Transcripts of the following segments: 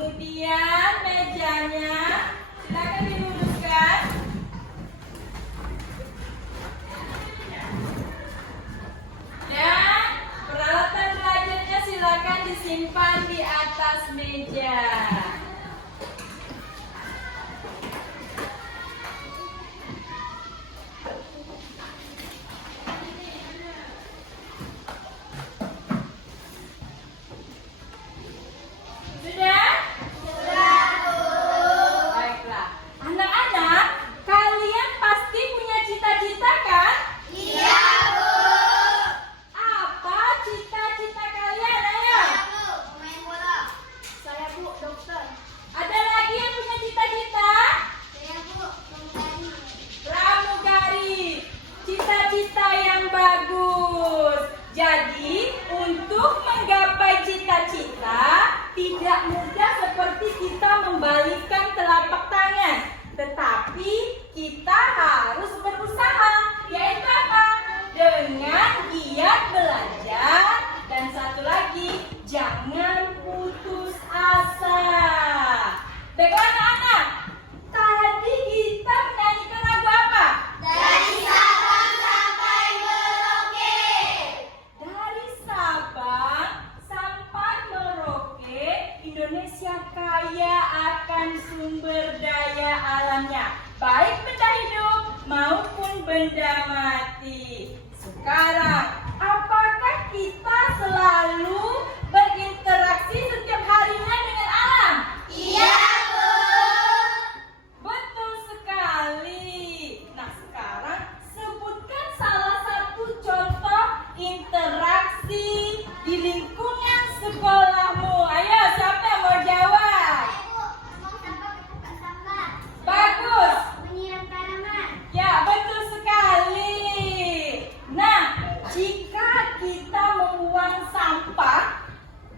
Kemudian mejanya silakan diluruskan. Dan peralatan belajarnya silakan disimpan di atas meja. Jadi, untuk menggapai cita-cita tidak mudah seperti kita membalikkan telapak tangan. Tetapi kita harus berusaha. Yaitu apa? Dengan giat belajar. Dan satu lagi, jangan putus asa. Baiklah anak-anak, tadi kita menyanyikan lagu apa? Dari Sabang sampai Merauke. Dari Sabang sampai Merauke, Indonesia kaya akan sumber daya alamnya, baik benda hidup maupun benda mati. Sekarang, apakah kita selalu berinteraksi setiap harinya dengan alam? Iya, Bu. Betul sekali. Nah, sekarang sebutkan salah satu contoh interaksi di lingkungan sekolahmu. Ayo, siapa yang mau jawab? Bu, membuang sampah ke tempat sampah. Bagus. Menyiram tanaman. Ya, betul sekali. Nah, jika kita membuang sampah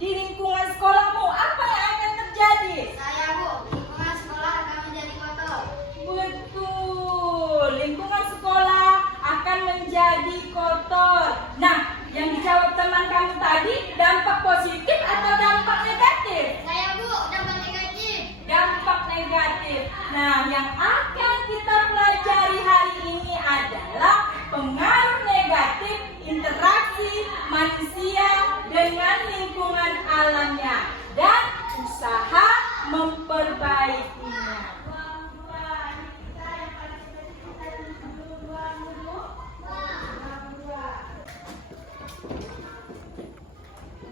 di lingkungan sekolahmu, apa yang akan terjadi? Saya, Bu, lingkungan sekolah akan menjadi kotor. Betul, lingkungan sekolah akan menjadi kotor. Nah, yang dijawab teman kamu tadi, dampak positif atau dampak negatif? Saya, Bu, dampak negatif. Dampak negatif. Nah, yang akan kita pelajari hari ini adalah pengaruh negatif interaksi manusia dengan lingkungan alamnya dan usaha memperbaikinya.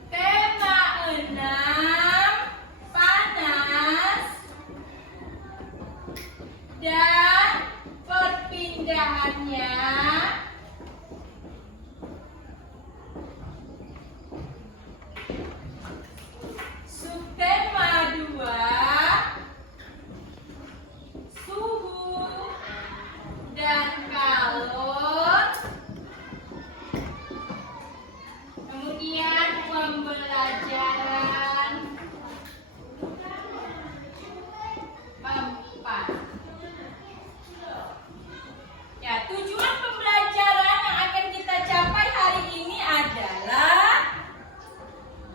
Tema 6, panas dan perpindahannya. Subtema 2, suhu dan kalor. Kemudian pembelajaran 4. Ya, tujuan pembelajaran yang akan kita capai hari ini adalah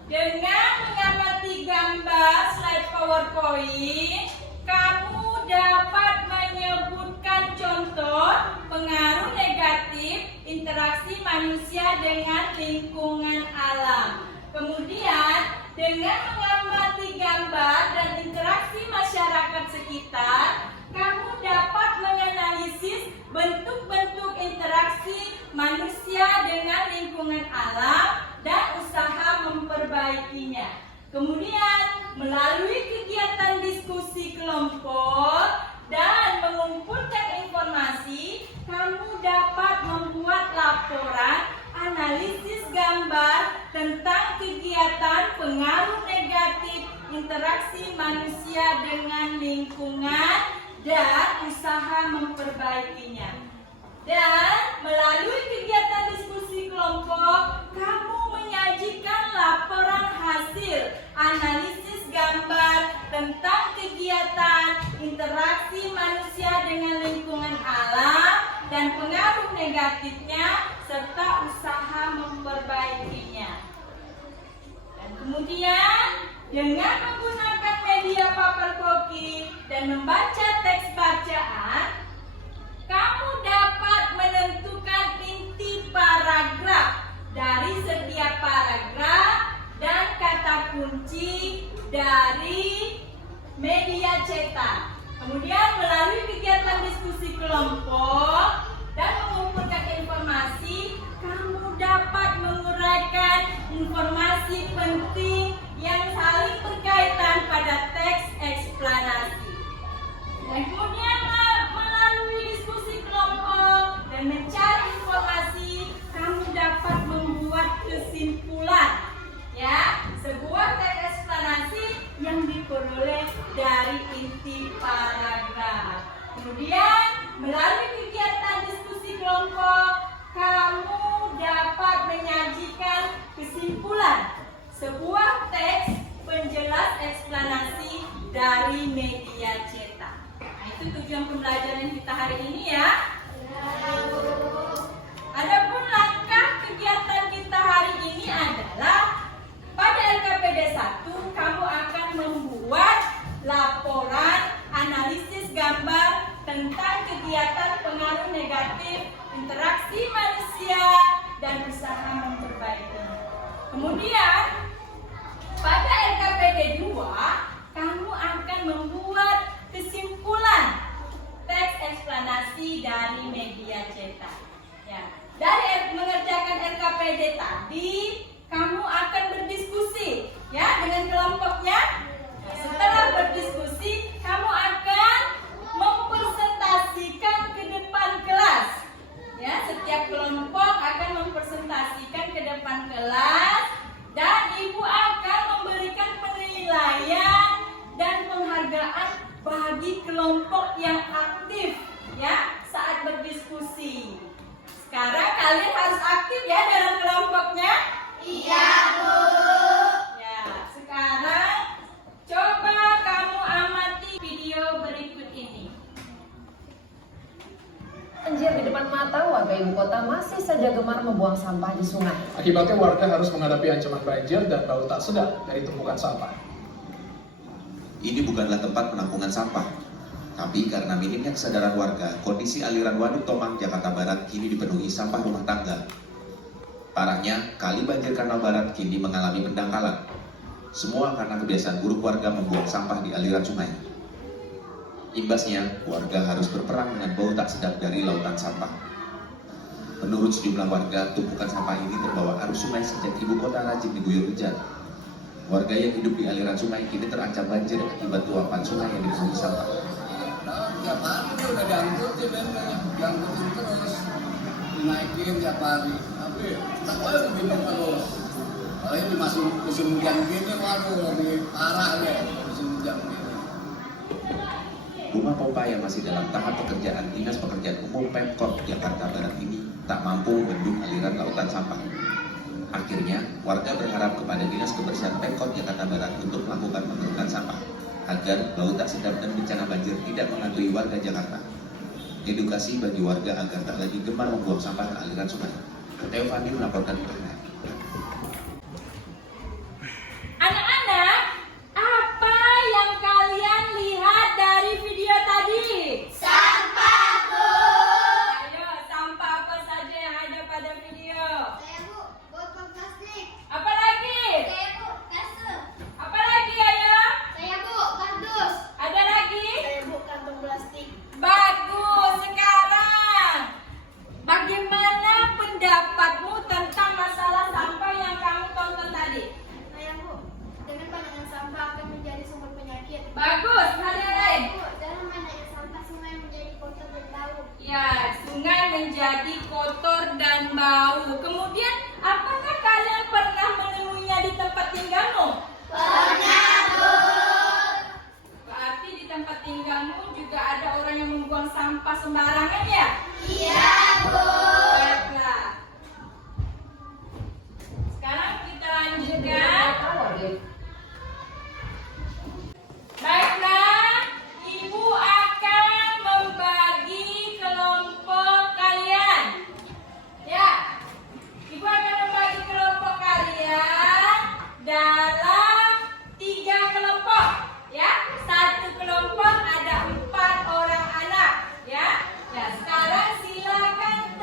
dengan mengamati gambar slide PowerPoint, kamu dapat menyebutkan contoh pengaruh negatif interaksi manusia dengan lingkungan alam. Kemudian, dengan mengamati gambar dan interaksi masyarakat sekitar, kamu dapat menganalisis bentuk-bentuk interaksi manusia dengan lingkungan alam dan usaha memperbaikinya. Kemudian, melalui kegiatan diskusi kelompok dan mengumpulkan informasi, kamu dapat membuat laporan analisis gambar tentang kegiatan pengaruh negatif interaksi manusia dengan lingkungan dan usaha memperbaikinya. Dan melalui kegiatan diskusi kelompok, kamu menyajikan laporan hasil analisis gambar tentang kegiatan interaksi manusia dengan lingkungan alam dan pengaruh negatifnya serta usaha memperbaikinya. Dan kemudian dengan menggunakan media media cetak. Kemudian melalui kegiatan diskusi kelompok dan mengumpulkan informasi, kamu dapat menguraikan informasi penting yang saling berkaitan pada teks eksplanasi. Dan kemudian melalui diskusi kelompok dan mencari informasi, kamu dapat membuat kesimpulan. Ya, sebuah teks eksplanasi yang diperoleh dari inti paragraf. Kemudian melalui kegiatan diskusi kelompok, kamu dapat menyajikan kesimpulan sebuah teks penjelas eksplanasi dari media cetak. Nah, itu tujuan pembelajaran kita hari ini ya. Adapun langkah kegiatan kita hari ini adalah pada LKPD 1 kamu akan membuat laporan analisis gambar tentang kegiatan pengaruh negatif interaksi manusia dan usaha memperbaiki. Kemudian pada LKPD 2 kamu akan membuat kesimpulan teks eksplanasi dari media cetak. Ya, dari mengerjakan LKPD tadi kamu akan berdiskusi ya dengan kelompoknya. Setelah berdiskusi, kamu akan mempresentasikan ke depan kelas. Ya, setiap kelompok akan mempresentasikan ke depan kelas dan ibu akan memberikan penilaian dan penghargaan bagi kelompok yang aktif ya saat berdiskusi. Sekarang kalian harus aktif ya dalam kelompoknya. Iya, Bu. Ya, sekarang coba kamu amati video berikut ini. Banjir di depan mata warga ibu kota masih saja gemar membuang sampah di sungai. Akibatnya warga harus menghadapi ancaman banjir dan bau tak sedap dari tumpukan sampah. Ini bukanlah tempat penampungan sampah, tapi karena minimnya kesadaran warga, kondisi aliran Waduk Tomang, Jakarta Barat kini dipenuhi sampah rumah tangga. Parahnya, kali banjir Kanal Barat kini mengalami pendangkalan. Semua karena kebiasaan buruk warga membuang sampah di aliran sungai. Imbasnya, warga harus berperang dengan bau tak sedap dari lautan sampah. Menurut sejumlah warga, tumpukan sampah ini terbawa arus sungai sejak ibu kota rajin diguyur hujan. Warga yang hidup di aliran sungai kini terancam banjir akibat luapan sungai yang dipenuhi sampah. Tiap hari dia udah ganggu terus dinaikin tiap hari. Tapi tak boleh begini terus. Kalau ini masuk musim hujan gini, waduh lebih parah deh musim hujan gini. Rumah pompa yang masih dalam tahap pekerjaan Dinas Pekerjaan Umum Pemkot Jakarta Barat ini tak mampu membendung aliran lautan sampah. Akhirnya, warga berharap kepada Dinas Kebersihan Pemkot Jakarta Barat untuk melakukan penurunan sampah agar bau tak sedap dan bencana banjir tidak menghantui warga Jakarta. Edukasi bagi warga agar tak lagi gemar membuang sampah ke aliran sungai. Theo Fandi melaporkan untuk Anda. Anak-anak, apa yang kalian lihat dari video tadi? Sampah, Bu. Ayo, sampah apa saja yang ada pada video? Saya, Bu, botol plastik. Apa lagi? Saya, Bu, kasur. Apa lagi, ayo? Saya, Bu, kardus. Ada lagi? Saya, Bu, kantong plastik. Bagus. Sekarang, bagaimana pendapatmu tentang masalah sampah yang kamu tonton tadi? Saya, Bu, dengan pandangan sampah akan menjadi sumber penyakit. Bagus. Hal yang lain? Bu, dalam banyaknya sampah sungai menjadi kotor dan bau. Ya, sungai menjadi kotor dan bau. Kemudian, apakah kalian pernah menemuinya di tempat tinggalmu? Pernah, Bu. Berarti di tempat tinggalmu juga ada orang yang membuang sampah sembarangan ya? Iya, Bu. Baiklah. Sekarang kita lanjutkan. Baiklah, Ibu akan membagi kelompok kalian. Ya, Ibu akan membagi kelompok kalian dalam 3 kelompok. Ya, satu kelompok ada 4 orang anak. Ya, sekarang silakan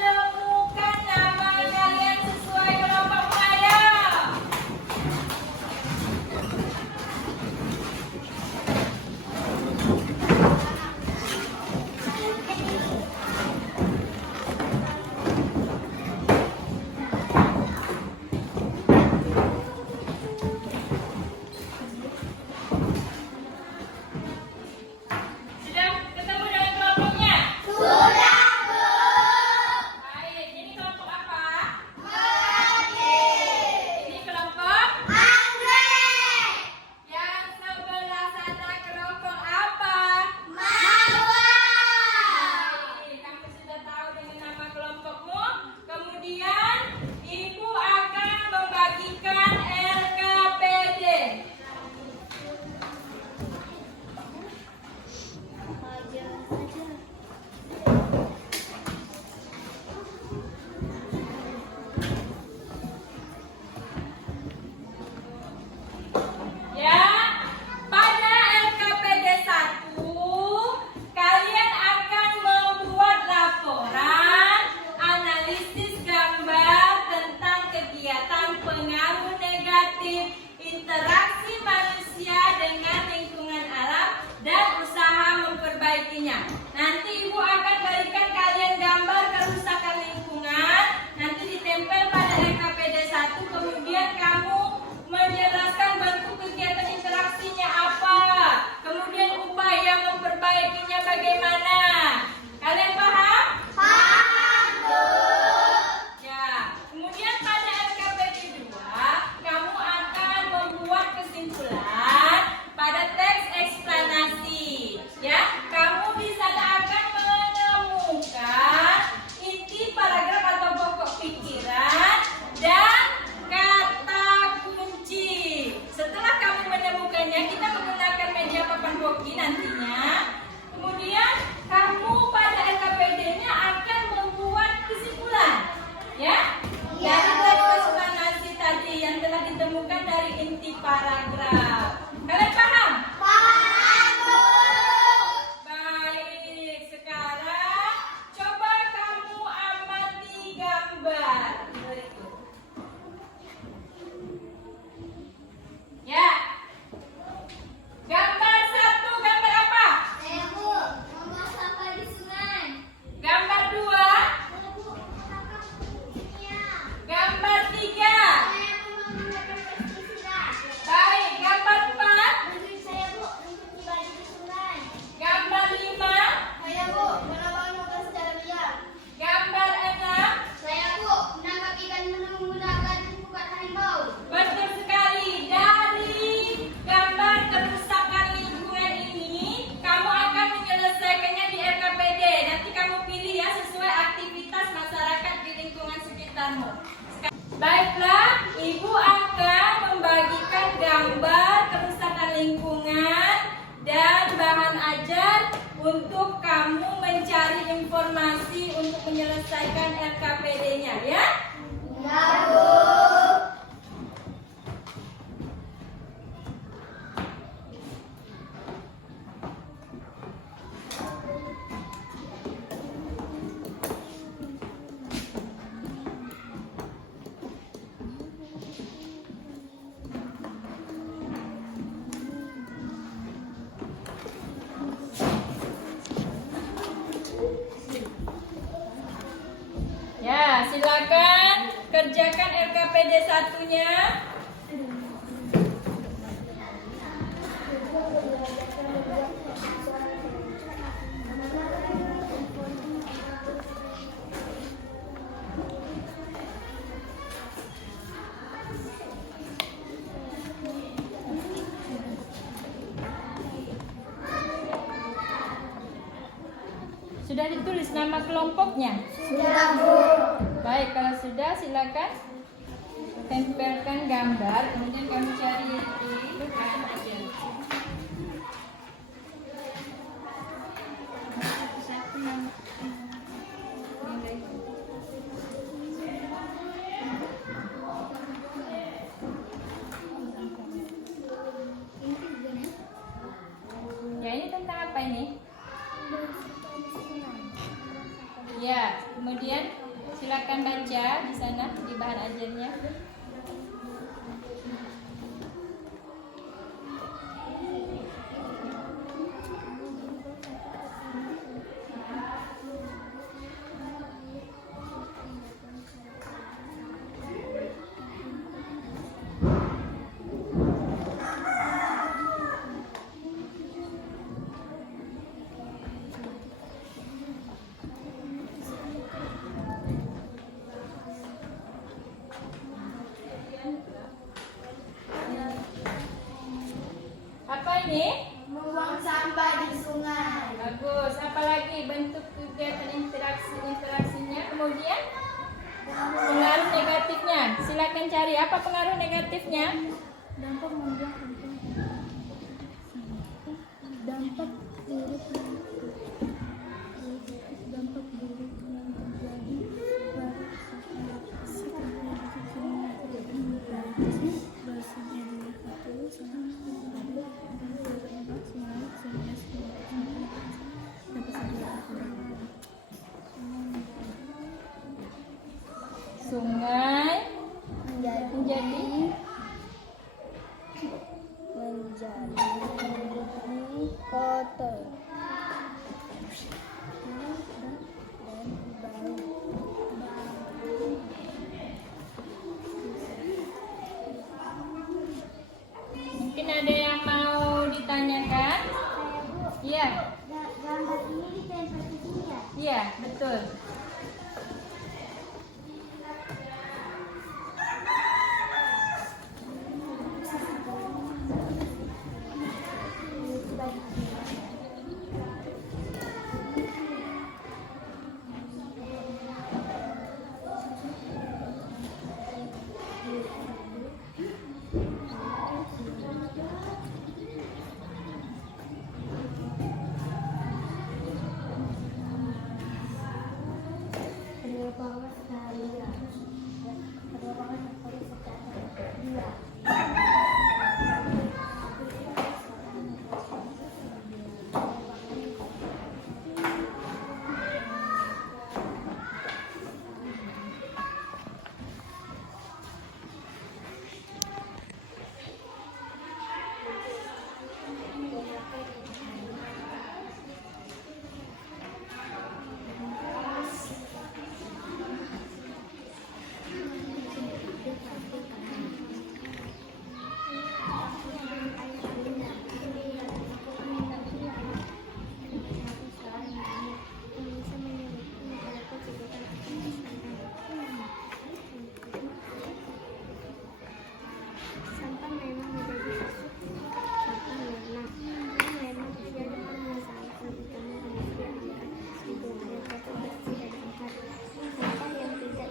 kelompokin nantinya. Kemudian kamu pada LKPD-nya akan membuat kesimpulan, ya? Dari teks eksplanasi tadi yang telah ditemukan dari inti paragraf. Kalian paham? Baik, sekarang coba kamu amati gambar berikut. Ya. Gambar 1, gambar apa? Saya Bu, membuang sampah di sungai. Gambar 2, Saya Bu, menangkap kucingnya. gambar 3. Saya Bu, menggunakan pestisida. Baik, gambar 4, Menurut saya Bu, mencuci baju di sungai. gambar 5, Saya Bu, menambang motor secara liar. gambar 6. Saya Bu, menangkap ikan menggunakan pukat harimau. Betul sekali. Dari gambar kerusakan lingkungan ini, kamu akan menyelesaikannya di RKPD. Nanti kamu pilih ya sesuai aktivitas masyarakat di lingkungan sekitarmu. Baiklah, Ibu akan membagikan gambar kerusakan lingkungan dan bahan ajar untuk kamu mencari informasi untuk menyelesaikan RKPD-nya, ya? Ya Bu. Ya, silakan kerjakan RKPD 1-nya. Sudah ditulis nama kelompoknya? Sudah Bu. Baik, kalau sudah silakan tempelkan gambar, kemudian kamu cari di bahan ajar. Ya, ini tentang apa ini? Ya, kemudian silakan baca di sana di bahan ajarnya. Apa ini? Membuang sampah di sungai. Bagus. Apalagi bentuk kegiatan interaksinya. Kemudian pengaruh negatifnya. Silakan cari apa pengaruh negatifnya. Dampak membuang sampah. Dampak buruk yang terjadi Sungai menjadi kotor dan bau. mungkin ada yang mau ditanyakan? Iya, Gambar ini ditempel di sini ya? iya, betul. bahwa sekali bahwa sekali secara dia sampah memang menjadi sampah memang menjadi permasalahan utama manusia akan hubungan kota bersih dan angkat sampah yang tidak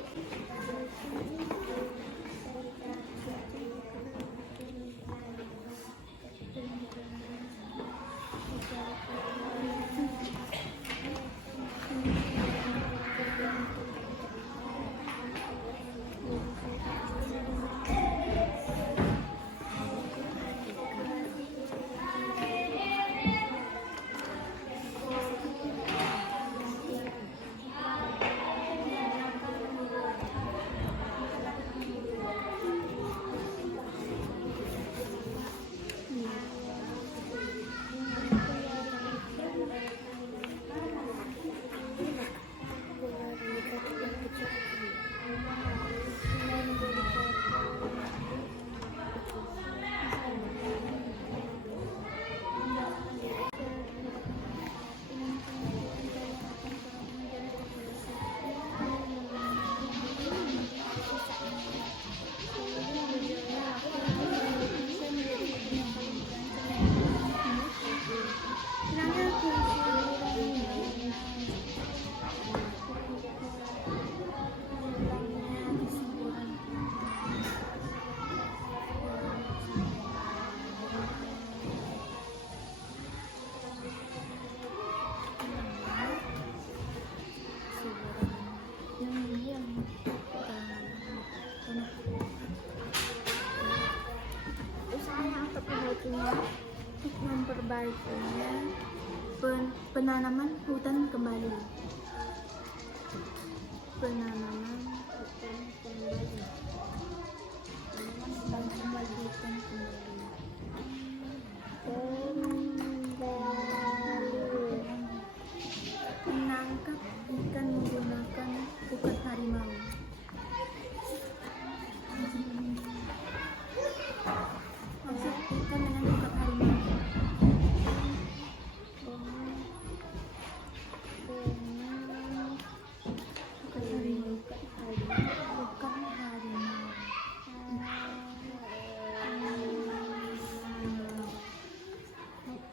usahanya untuk memperbaikinya penanaman hutan kembali menangkap ikan menggunakan ukat harimau. Maksud ikan dengan ukat harimau.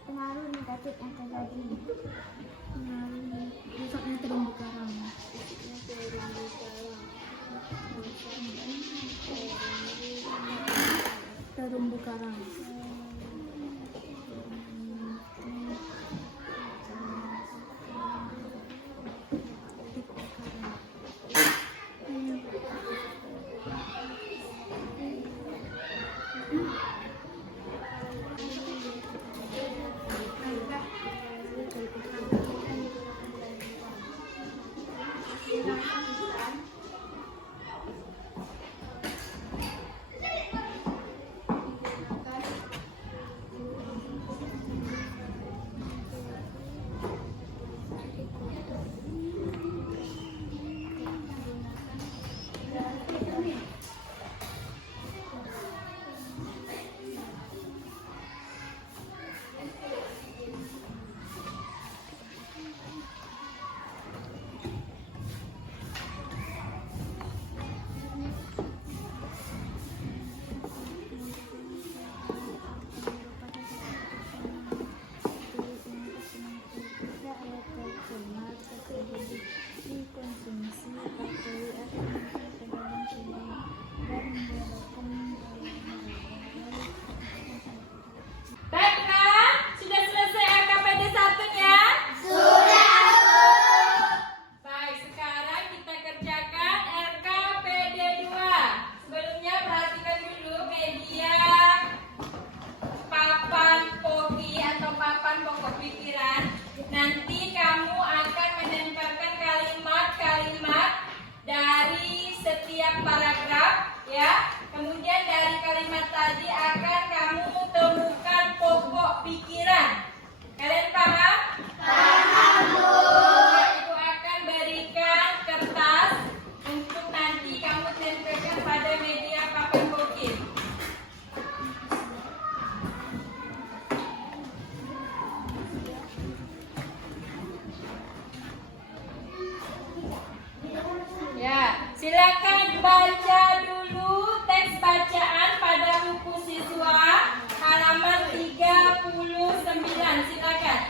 Pengaruh negatif yang terjadi. Rusaknya terumbu karang. Terumbu karang. Silakan baca dulu teks bacaan pada buku siswa halaman 39. Silakan.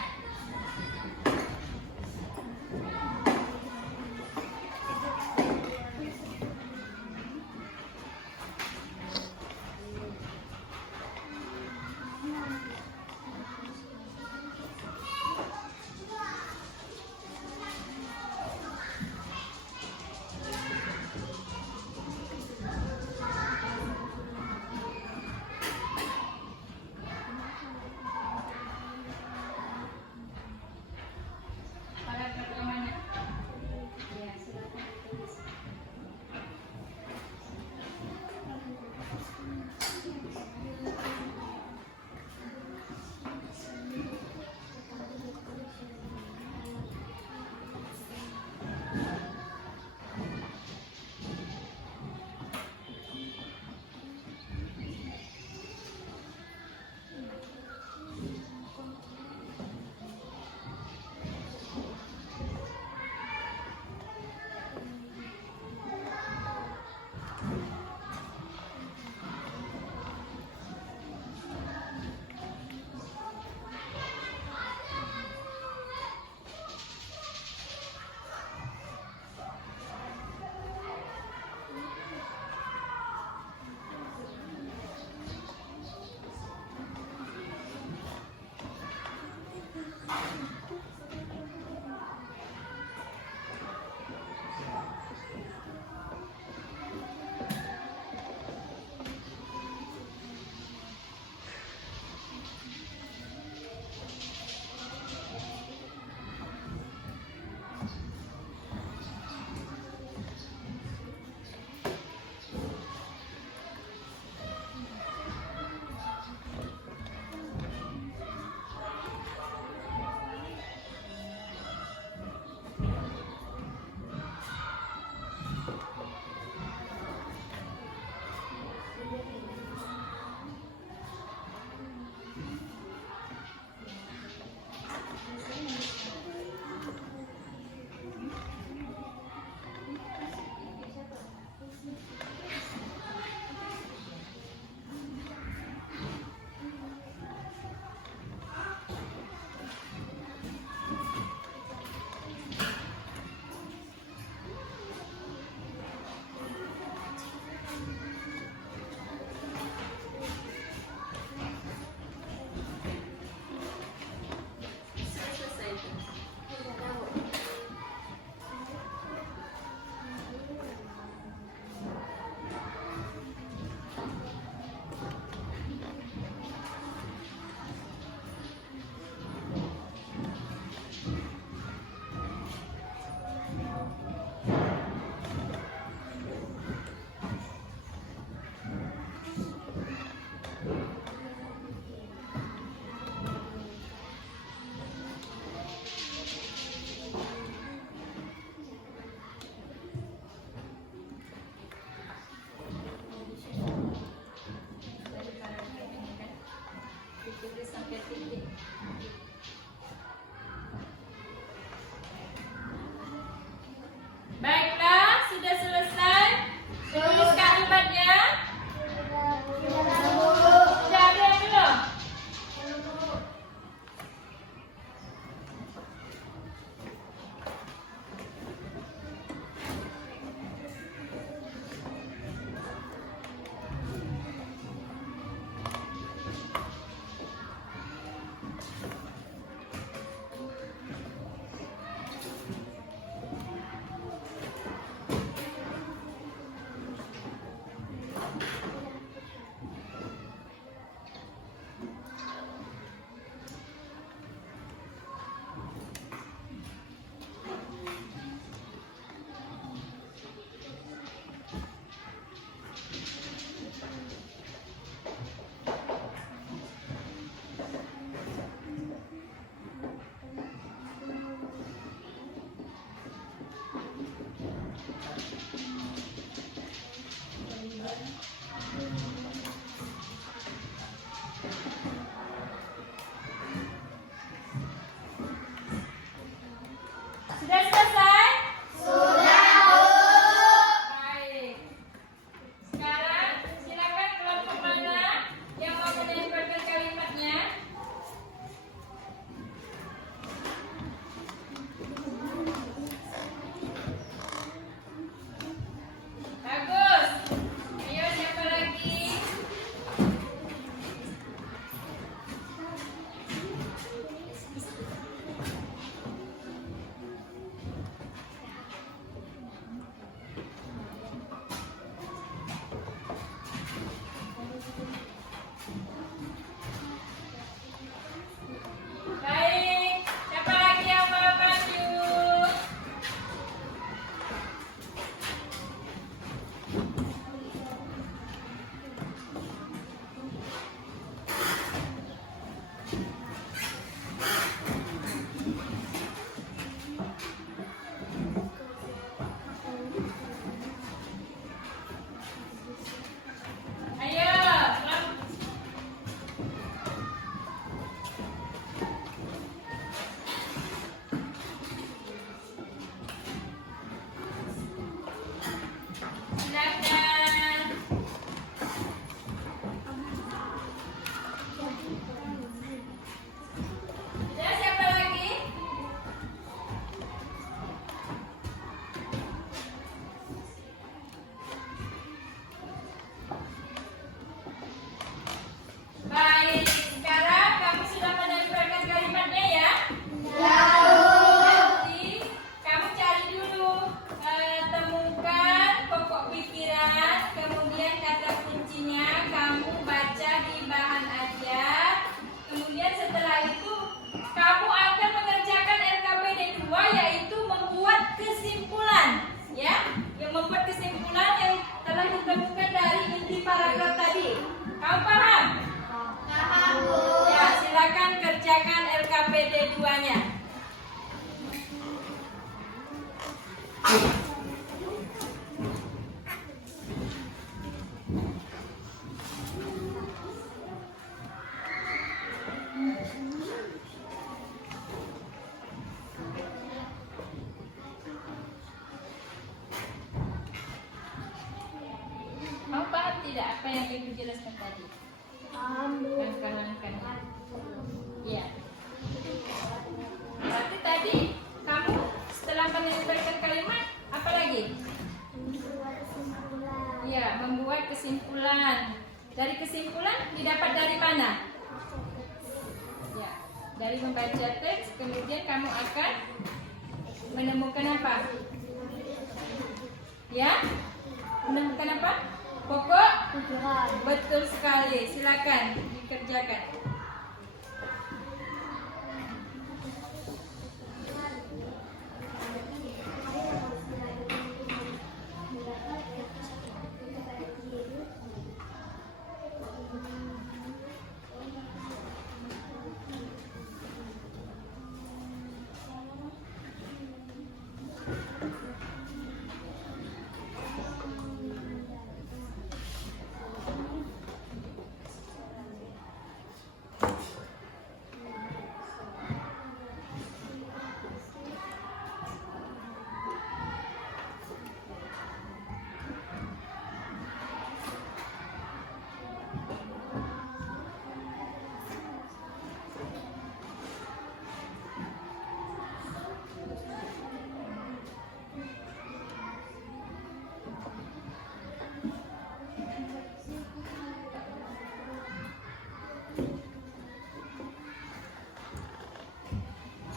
Paragraf yang mana? Ya, silakan ditulis. Baiklah, sudah selesai. Tulis kalimatnya. Sudah ada yang belum? Sudah selesai? Sudah, Bu. duanya. Mau paham tidak apa yang Ibu jelaskan tadi? Langkah-langkahnya. Iya. Berarti tadi kamu setelah menyampaikan kalimat apa lagi? Iya, membuat kesimpulan. Dari kesimpulan didapat dari mana? Ya, dari membaca teks, kemudian kamu akan menemukan apa? Ya, menemukan apa? Pokok? Betul sekali. Silakan dikerjakan.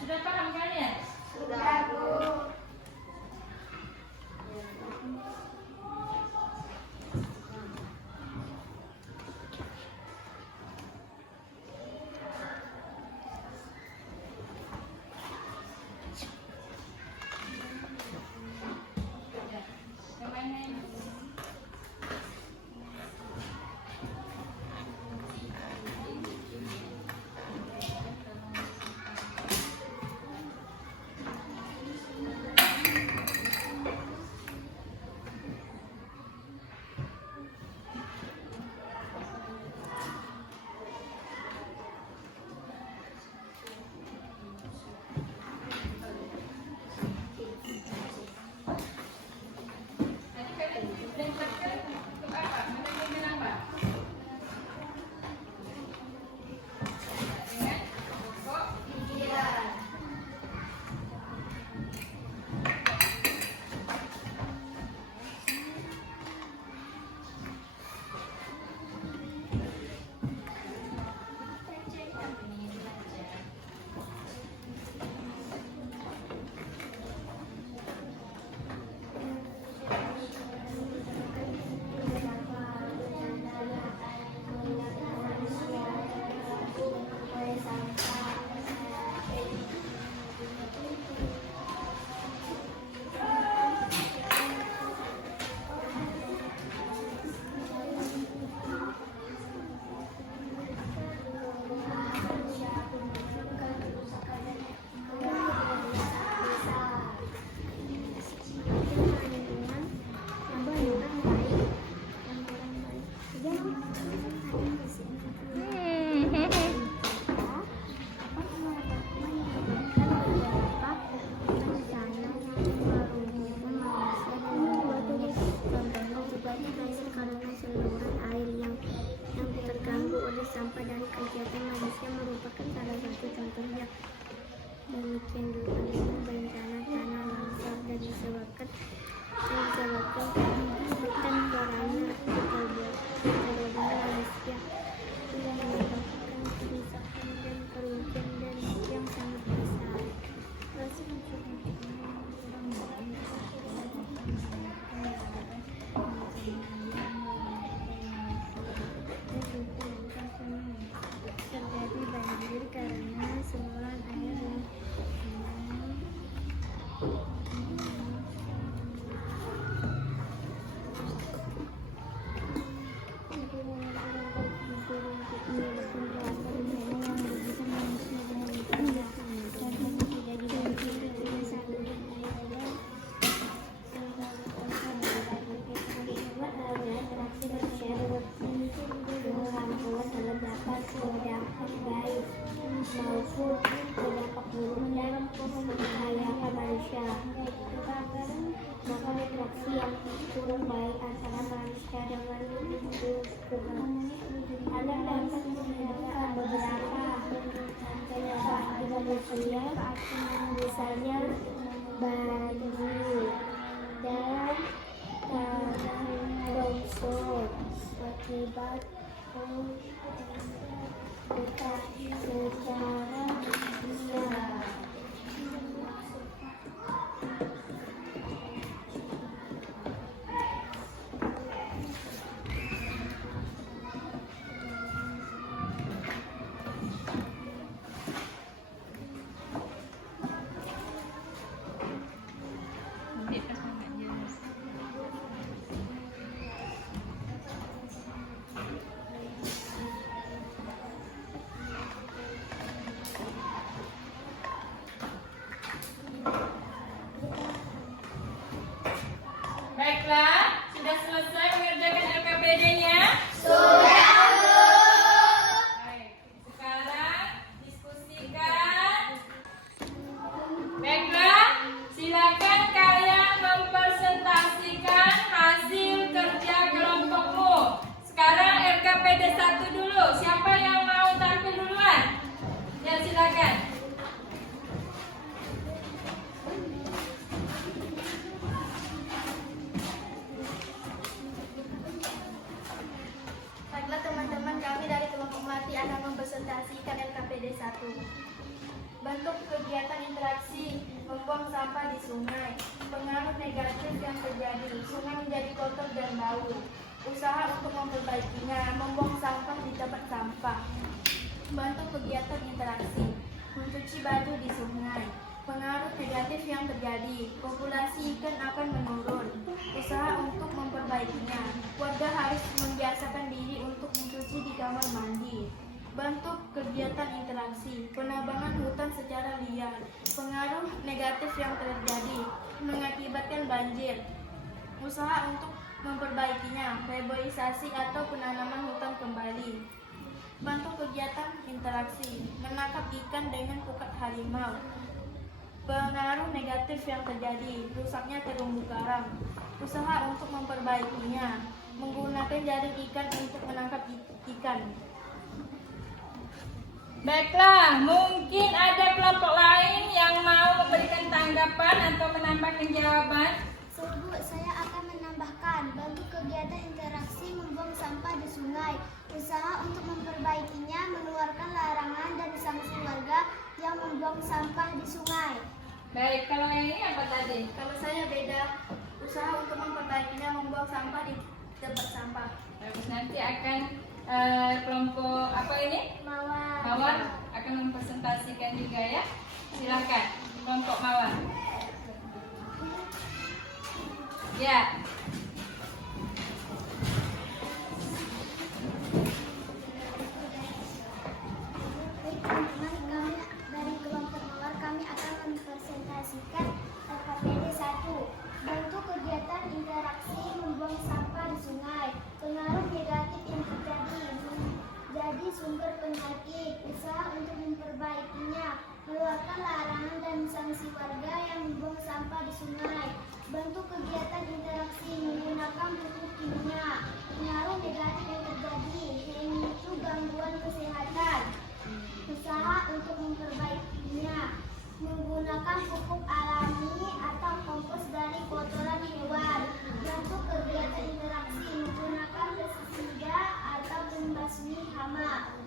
Sudah paham kalian? Sudah, Bu. Kemana ini? Tadi kalian lengkapkan untuk apa? Menemukan apa? Dengan pokok pikiran. Sampah dari kegiatan manusia merupakan salah satu contohnya. Demikian juga kondisi bencana tanah longsor dan disebabkan bukan karena keterlibatan manusia yang menyebabkan kerusakan dan kerugian dan yang sangat besar. Terjadi banjir karena saluran air yang membahayakan manusia. Kita akan melakukan interaksi yang kurang baik antara manusia dengan lingkungan. Anak dapat menggunakan beberapa penyebab di manusia, misalnya banjir dan tanah longsor akibat hutan secara besar. Baiklah, sudah selesai mengerjakan LKPD-nya? Baik, sekarang diskusikan. Baiklah, silakan kalian mempresentasikan hasil kerja kelompokmu. Sekarang LKPD 1 dulu. Siapa yang mau tampil duluan? Ya, silakan. Baiklah teman-teman, kami dari kelompok Melati akan mempresentasikan LKPD 1. Bentuk kegiatan interaksi membuang sampah di sungai. Pengaruh negatif yang terjadi, sungai menjadi kotor dan bau. Usaha untuk memperbaikinya, membuang sampah di tempat sampah. Bentuk kegiatan interaksi, mencuci baju di sungai. Pengaruh negatif yang terjadi, populasi ikan akan menurun. Usaha untuk memperbaikinya, warga harus membiasakan diri untuk mencuci di kamar mandi. Bentuk kegiatan interaksi, penebangan hutan secara liar. Pengaruh negatif yang terjadi, mengakibatkan banjir. Usaha untuk memperbaikinya, reboisasi atau penanaman hutan kembali. Bentuk kegiatan interaksi, menangkap ikan dengan pukat harimau. Pengaruh negatif yang terjadi, rusaknya terumbu karang. Usaha untuk memperbaikinya, menggunakan jaring ikan untuk menangkap ikan. Baiklah, mungkin ada kelompok lain yang mau memberikan tanggapan atau menambahkan jawaban. Bu, saya akan menambahkan bentuk kegiatan interaksi membuang sampah di sungai. Usaha untuk memperbaikinya, mengeluarkan larangan dan sanksi warga yang membuang sampah di sungai. Baik, kalau yang ini apa tadi? Kalau saya beda, usaha untuk memperbaikinya, membuang sampah di tempat sampah. Bagus, nanti akan kelompok apa ini? Mawar akan mempresentasikan juga ya. Silakan, kelompok Mawar. Ya. Teman-teman, kami dari kelompok Mawar kami akan mempresentasikan LKPD 1. Bentuk kegiatan interaksi membuang sampah di sungai. Pengaruh negatif yang terjadi, menjadi sumber penyakit. Usaha untuk memperbaikinya, mengeluarkan larangan dan sanksi warga yang membuang sampah di sungai. Bentuk kegiatan interaksi, menggunakan pupuk kimia. Pengaruh negatif yang terjadi, memicu gangguan kesehatan. Usaha untuk memperbaikinya, menggunakan pupuk alami atau kompos dari kotoran hewan. Bentuk kegiatan interaksi, menggunakan pestisida atau pembasmi hama.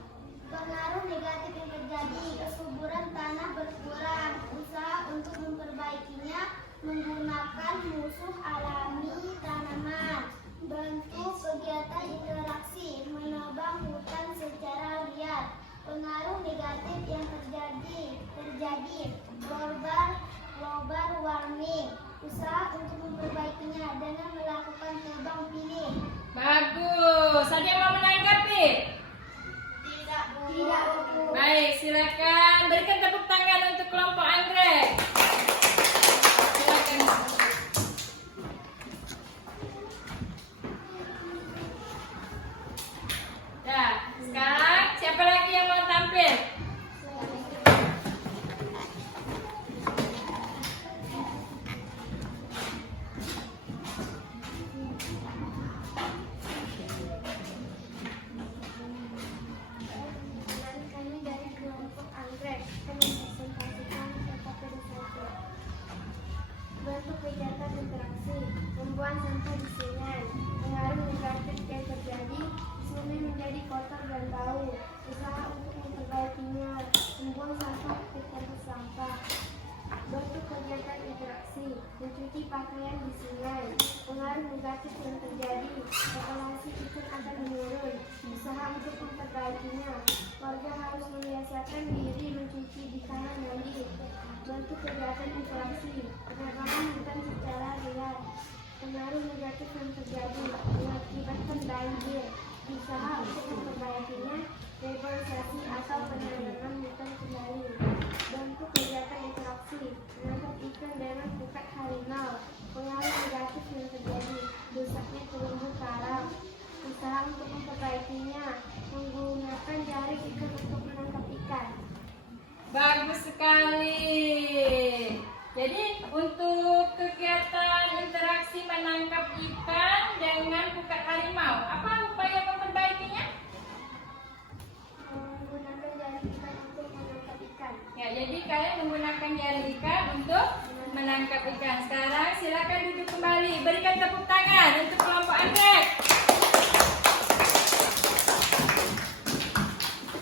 Pengaruh negatif yang terjadi, kesuburan tanah berkurang. Usaha untuk memperbaikinya, menggunakan musuh alami tanaman. Bentuk kegiatan interaksi, menebang hutan secara liar. Pengaruh negatif yang terjadi global warming. Usaha untuk memperbaikinya dengan melakukan tebang pilih. Bagus. Ada yang mau menanggapi? Tidak, Bu. Baik, silakan berikan tepuk tangan untuk kelompok Anggrek. Silakan. Ya, sekarang siapa lagi yang mau tampil? membuang sampah di sungai. Pengaruh negatif yang terjadi, sungai menjadi kotor dan bau. Usaha untuk memperbaikinya, membuang sampah ke tempat sampah. Bentuk kegiatan interaksi, mencuci pakaian di sungai. Pengaruh negatif yang terjadi, populasi ikan akan menurun. Usaha untuk memperbaikinya, warga harus membiasakan diri mencuci di kamar mandi. Bentuk kegiatan interaksi, penebangan hutan secara liar. Pengaruh negatif yang terjadi, mengakibatkan banjir. Usaha untuk memperbaikinya, reboisasi atau penanaman hutan kembali. Bentuk kegiatan interaksi, menangkap ikan dengan pukat harimau. Pengaruh negatif yang terjadi, rusaknya terumbu karang. Usaha untuk memperbaikinya, menggunakan jaring ikan untuk menangkap ikan. Bagus sekali. Jadi untuk kegiatan interaksi menangkap ikan dengan pukat harimau, apa upaya memperbaikinya? Menggunakan jaring ikan untuk menangkap ikan. Ya, jadi kalian menggunakan jaring ikan untuk menangkap ikan. Sekarang silakan duduk kembali. Berikan tepuk tangan untuk kelompok anggrek.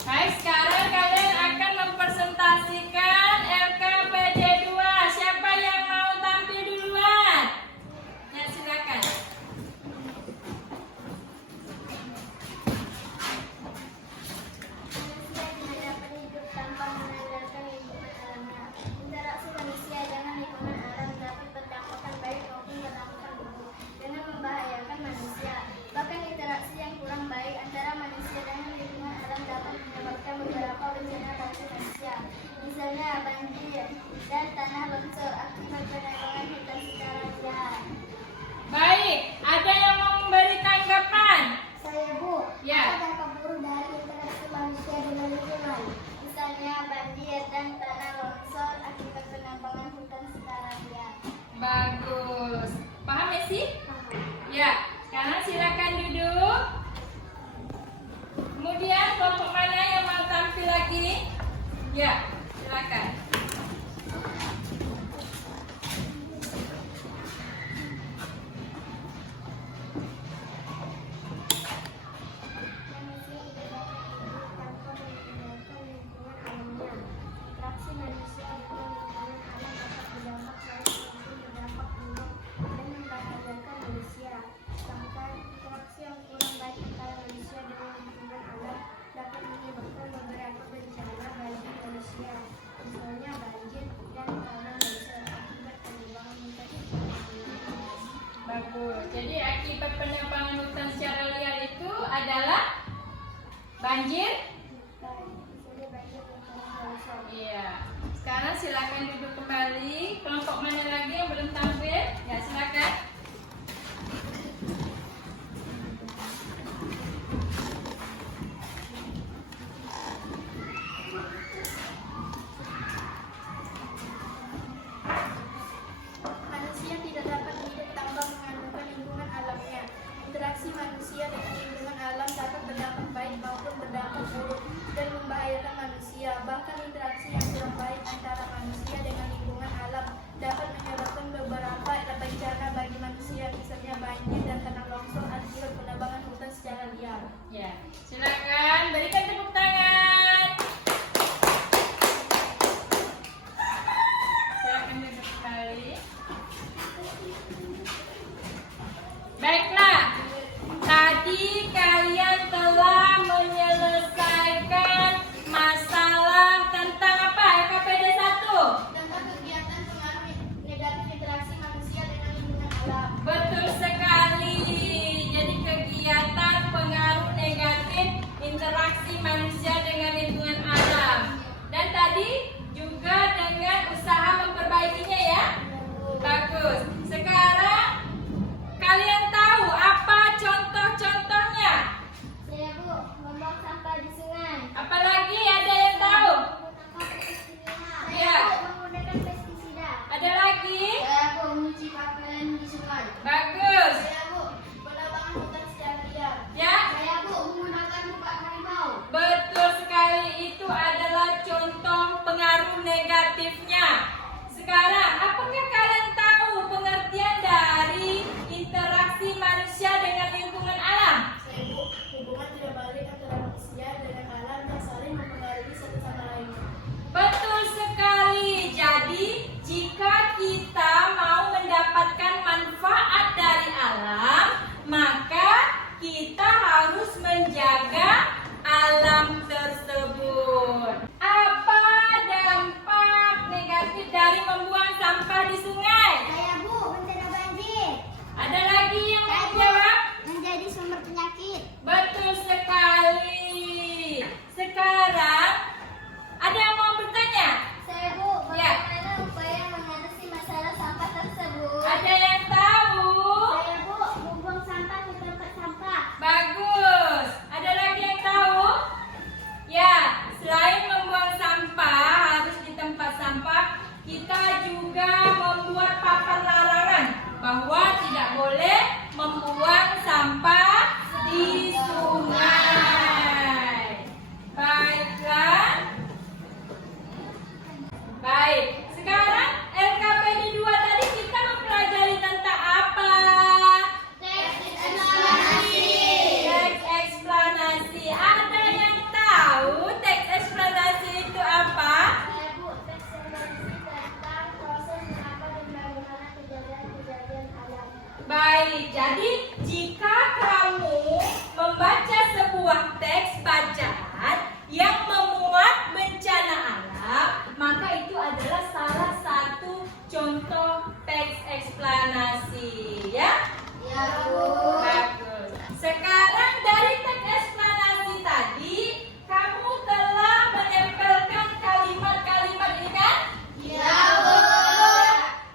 Baik, sekarang kalian akan mempresentasikan LKPD 2. Siapa yang mau tampil duluan? Ya, silakan. Manusia tidak dapat hidup tanpa mengandalkan lingkungan alamnya. Interaksi manusia dengan lingkungan alam dapat berdampak baik maupun berdampak buruk dengan membahayakan manusia. Bahkan interaksi yang kurang baik antara manusia dengan lingkungan alam dapat menyebabkan beberapa bencana bagi manusia. Misalnya banjir dan tanah longsor akibat penebangan hutan secara liar. Baik, ada yang mau memberi tanggapan? Saya Bu, Ya. apa dampak buruk dari interaksi manusia dengan lingkungan? Misalnya banjir dan tanah longsor akibat penambangan hutan secara liar. Bagus. Paham ya sih? Ya, sekarang silakan duduk. Kemudian kelompok mana yang mau tampil lagi? Ya, silakan. Manusia tidak dapat hidup tanpa meninggalkan lingkungan alamnya. Interaksi manusia dengan lingkungan alam dapat berdampak baik maupun berdampak buruk dan membahayakan manusia. Bahkan interaksi yang kurang baik antara manusia dengan lingkungan alam dapat menyebabkan beberapa bencana bagi manusia. Misalnya banjir dan tanah longsor akibat penebangan hutan secara liar. Bagus. Jadi akibat penebangan hutan secara liar itu adalah banjir. Misalnya banjir dan tanah longsor. Iya. Sekarang silakan duduk kembali. Kelompok mana lagi yang belum tampil? Ya, silakan. Manusia tidak dapat hidup tanpa mengandalkan lingkungan alamnya. Interaksi manusia dengan lingkungan alam dapat berdampak baik maupun berdampak buruk dan membahayakan manusia. Bahkan interaksi yang kurang baik antara manusia dengan lingkungan alam dapat menyebabkan beberapa bencana bagi manusia, misalnya banjir dan tanah longsor akibat penebangan hutan secara liar. Ya, silakan berikan tepuk tangan. Silakan duduk kembali. Baiklah, tadi kalian telah menyelesaikan masalah tentang apa? LKPD 1. Tentang kegiatan pengaruh negatif interaksi manusia dengan lingkungan alam. Betul sekali. Jadi kegiatan pengaruh negatif interaksi manusia dengan lingkungan alam. Dan tadi juga dengan usaha memperbaikinya ya. Bagus. Sekarang kalian tahu apa contoh-contohnya? Saya Bu, membuang sampah di sungai. Apalagi ada yang tahu? Menggunakan pestisida. Ya. Saya Bu, menggunakan pestisida. Ada lagi? Saya Bu, mencuci pakaian di sungai. Bagus. Saya Bu, penebangan hutan secara liar. Ya. Saya Bu, menggunakan pukat harimau. Betul sekali, itu adalah contoh pengaruh negatifnya. Sekarang, apakah kalian tahu pengertian dari juga membuat papan larangan bahwa tidak boleh membuang sampah di sungai. Baiklah. Baik, sekarang LKPD 2 tadi kita mempelajari tentang apa? Teks eksplanasi. Ada yang tahu teks eksplanasi itu apa? Bu, teks eksplanasi tentang proses mengapa dan bagaimana kejadian-kejadian alam. Baik, jadi jika kamu membaca sebuah teks bacaan yang memuat bencana alam, maka itu adalah salah satu contoh teks eksplanasi, ya? Ya, Bu. Bagus. Sekarang dari teks eksplanasi tadi, kamu telah menempelkan kalimat-kalimat ini kan? Ya, Bu.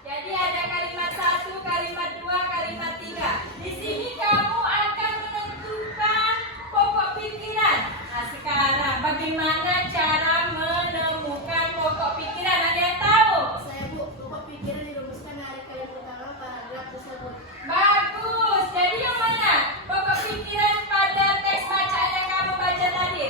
Jadi ada kalimat 1, kalimat 2, kalimat 3. Di sini kamu akan menentukan pokok pikiran. Nah, sekarang bagaimana cara menemukan pokok pikiran? Ada yang tahu? Saya, Bu, pokok pikiran dirumuskan dari kalimat pertama paragraf tersebut. Bagus. Jadi yang mana pokok pikiran pada teks bacaan yang kamu baca tadi?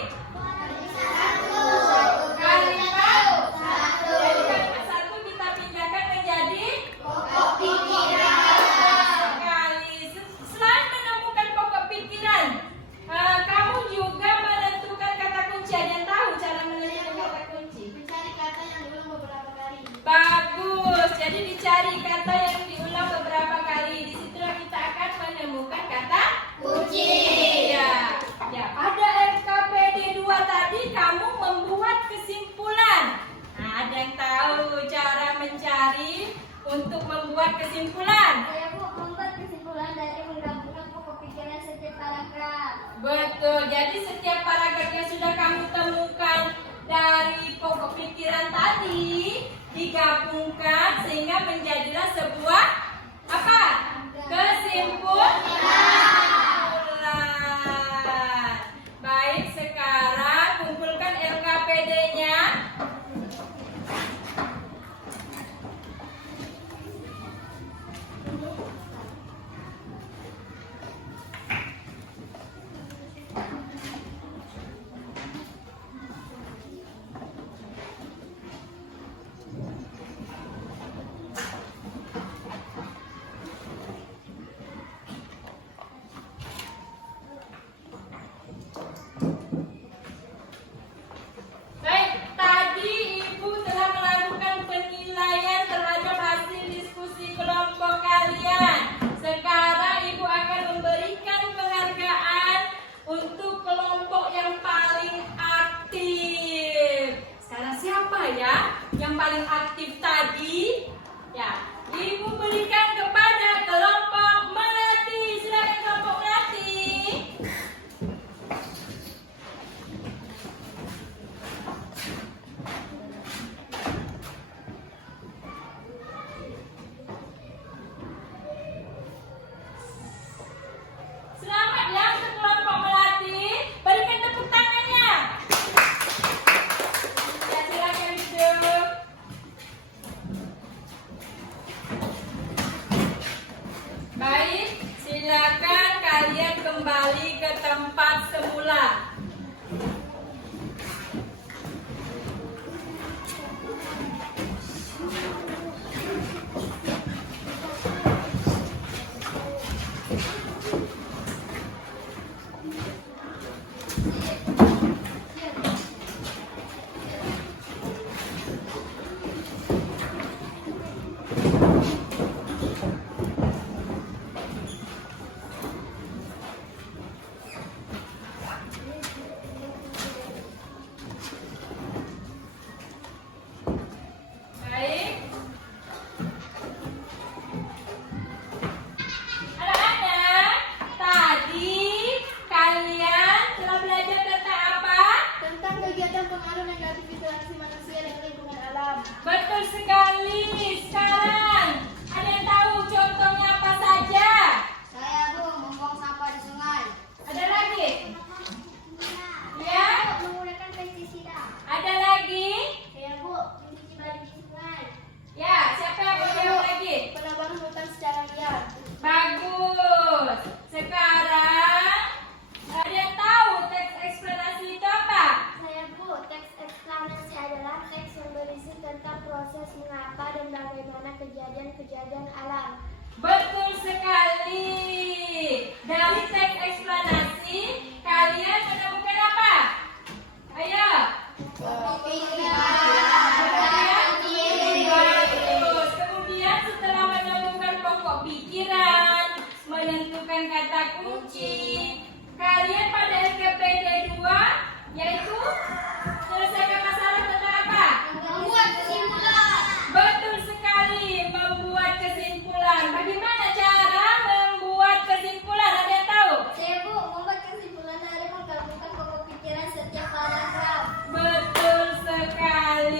Kalimat 1. Jadi kalimat 1 kita pindahkan menjadi Pokok pikiran. sekali. Selain menemukan pokok pikiran, kamu juga menentukan kata kunci. Ada yang tahu cara menentukan kata kunci? Mencari kata yang diulang beberapa kali. Bagus. Jadi dicari kata yang diulang beberapa kali. Di situlah kita akan menemukan kata Kunci. Ya. Ya, pada LKPD 2 tadi kamu membuat kesimpulan. Nah, ada yang tahu cara mencari untuk membuat kesimpulan? Saya, Bu, membuat kesimpulan dari menggabungkan pokok pikiran setiap paragraf. Betul. Jadi setiap paragraf yang sudah kamu temukan dari pokok pikiran tadi digabungkan sehingga menjadilah sebuah apa? Kesimpulan. Baik, sekarang kumpulkan LKPD-nya. Baik, tadi Ibu telah melakukan penilaian terhadap hasil diskusi kelompok kalian. Sekarang Ibu akan memberikan penghargaan untuk kelompok yang paling aktif. Sekarang siapa ya yang paling aktif tadi? Ya, Ibu berikan kepada kelompok Melati. Silakan kelompok Melati. Selamat ya untuk kelompok Melati. Berikan tepuk tangannya. Ya, silakan duduk. Baik, silakan kalian kembali ke tempat semula. proses mengapa dan bagaimana kejadian-kejadian alam. Betul sekali. Dari teks eksplanasi, kalian menemukan apa? Ayo. Bagus. Kemudian setelah menemukan pokok pikiran, menentukan kata kunci, kalian pada LKPD 2 yaitu selesaikan masalah tentang apa? Betul sekali, membuat kesimpulan. Bagaimana cara membuat kesimpulan? Ada yang tahu? Membuat kesimpulan dari menggabungkan pokok pikiran setiap paragraf. Betul sekali.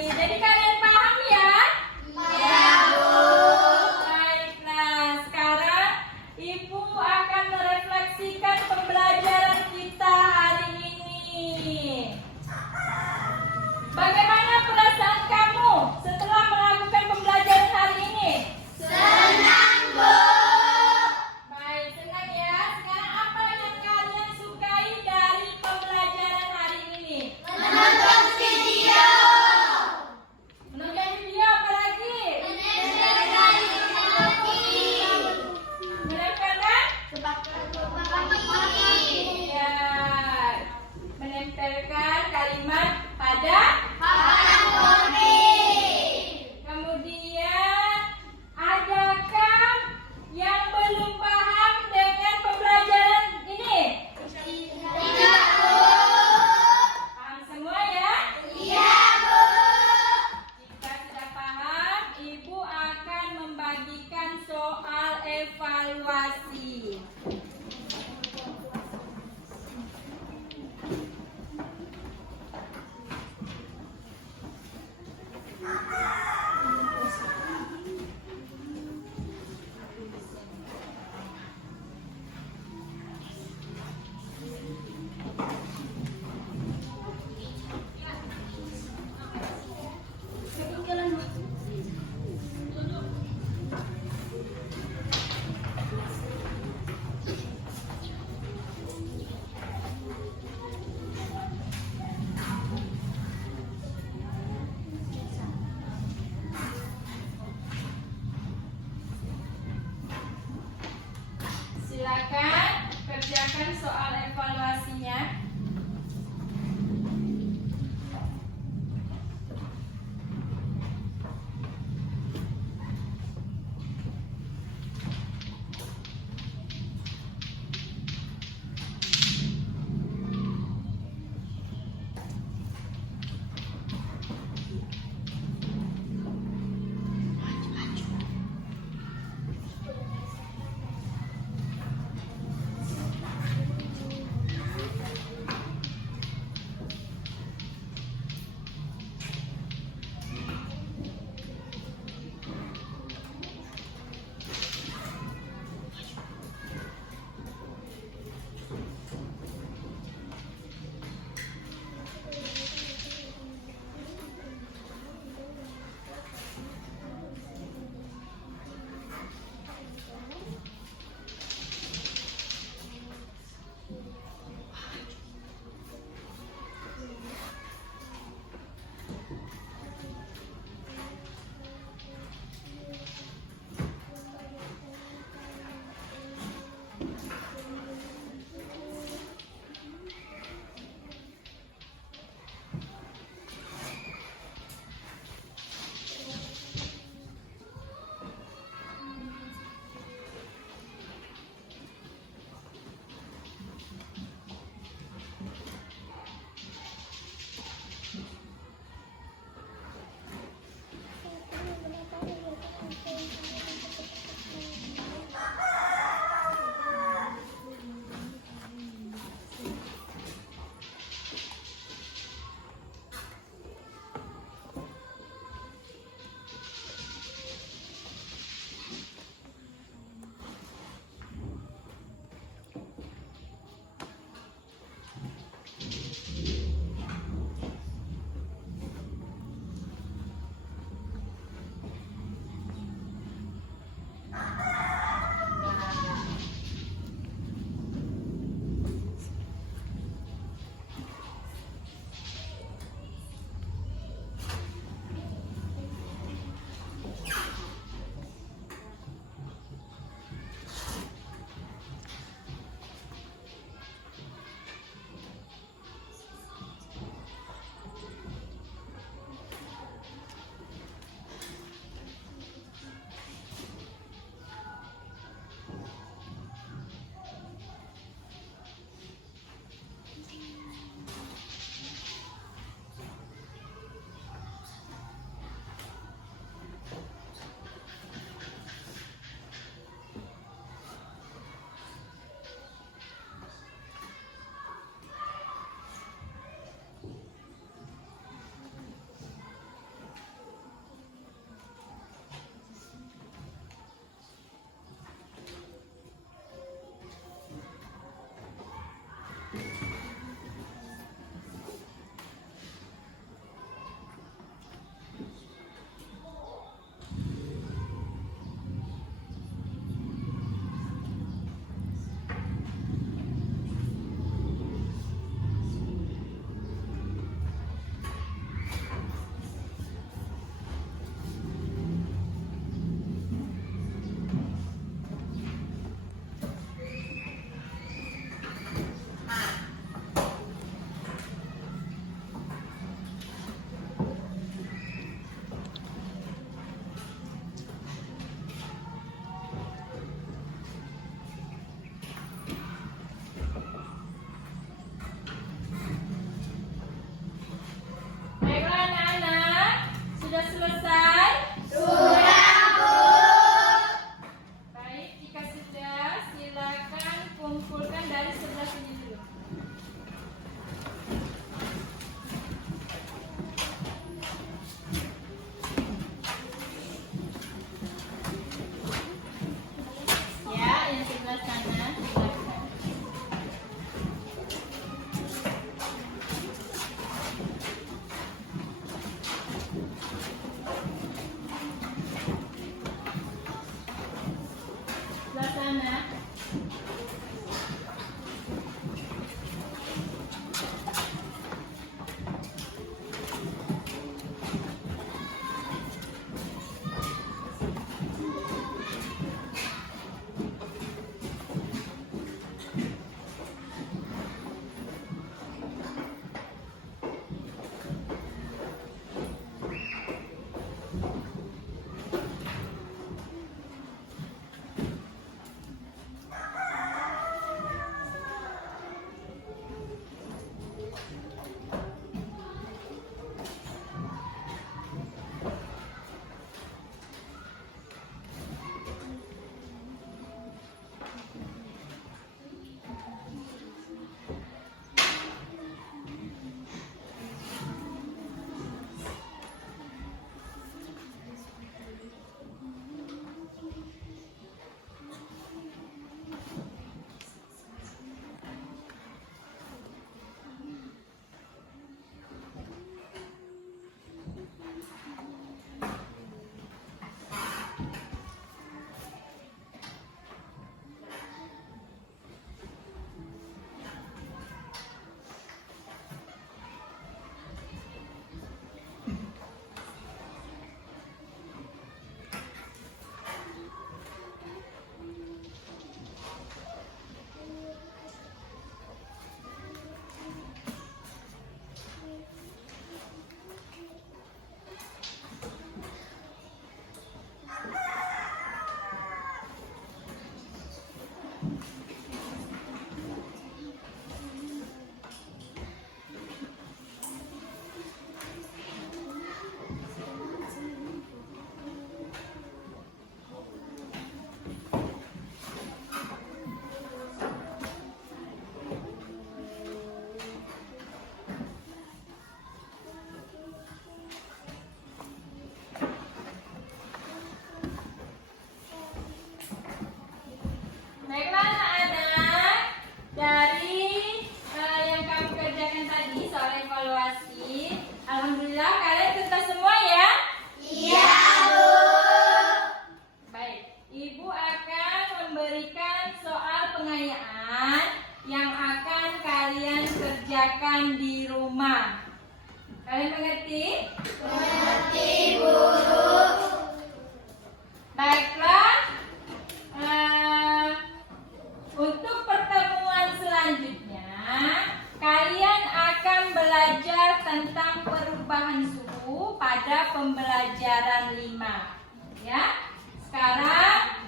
Ya, sekarang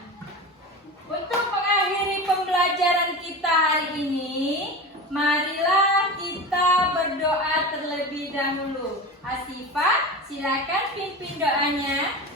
untuk mengakhiri pembelajaran kita hari ini, marilah kita berdoa terlebih dahulu. Asifah, silakan pimpin doanya.